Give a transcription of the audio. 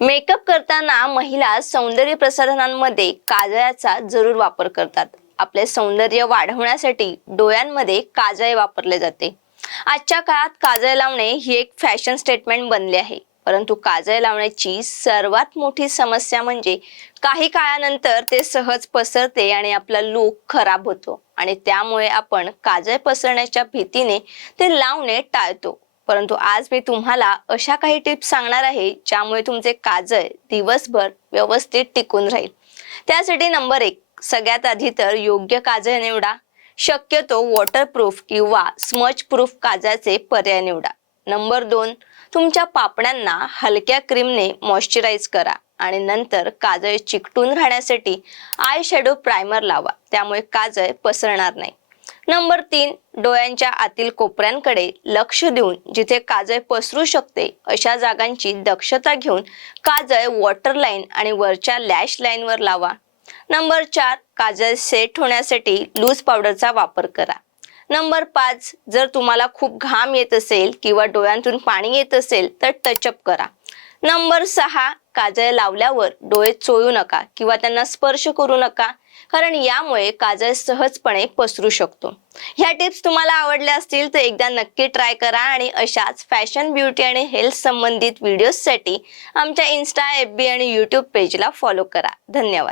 Makeup करताना महिला सौंदर्य प्रसाधनांमध्ये काजळाचा जरूर वापर करतात. आपले सौंदर्य वाढवण्यासाठी डोळ्यांमध्ये काजळे वापरले जाते. आजच्या काळात काजळ लावणे ही एक फॅशन स्टेटमेंट बनली आहे. परंतु काजळ लावण्याची सर्वात मोठी समस्या म्हणजे काही काळानंतर ते सहज पसरते आणि आपला लूक खराब होतो. आणि त्यामुळे आपण काजळ पसरण्याच्या भीतीने ते लावणे टाळतो. परंतु आज मी तुम्हाला अशा काही टिप्स सांगणार आहे ज्यामुळे तुमचे काजळ दिवसभर व्यवस्थित टिकून राहील. त्यासाठी नंबर एक सगळ्यात आधी तर योग्य काजळ निवडा. शक्यतो वॉटरप्रूफ किंवा स्मच प्रूफ काजळाचे पर्याय निवडा. नंबर दोन तुमच्या पापण्यांना हलक्या क्रीमने मॉइश्चराईज करा आणि नंतर काजळ चिकटून राहण्यासाठी आय शॅडो प्रायमर लावा. त्यामुळे काजळ पसरणार नाही. नंबर तीन डोळ्यांच्या आतील कोपऱ्यांकडे लक्ष देऊन जिथे काजळ पसरू शकते अशा जागांची दक्षता घेऊन काजळ वॉटर लाईन आणि वरच्या लॅश लाईनवर लावा. नंबर चार काजळ सेट होण्यासाठी लूज पावडरचा वापर करा. नंबर पाच जर तुम्हाला खूप घाम येत असेल किंवा डोळ्यांतून पाणी येत असेल तर टचअप करा. नंबर सहा काजळ लावल्यावर डोळे चोळू नका किंवा त्यांना स्पर्श करू नका कारण यामुळे काजळ सहजपणे पसरू शकतो. ह्या टिप्स तुम्हाला आवडल्या असतील तर एकदा नक्की ट्राय करा आणि अशाच फॅशन ब्युटी आणि हेल्थ संबंधित व्हिडिओजसाठी आमच्या इन्स्टा एफ बी आणि यूट्यूब पेजला फॉलो करा. धन्यवाद.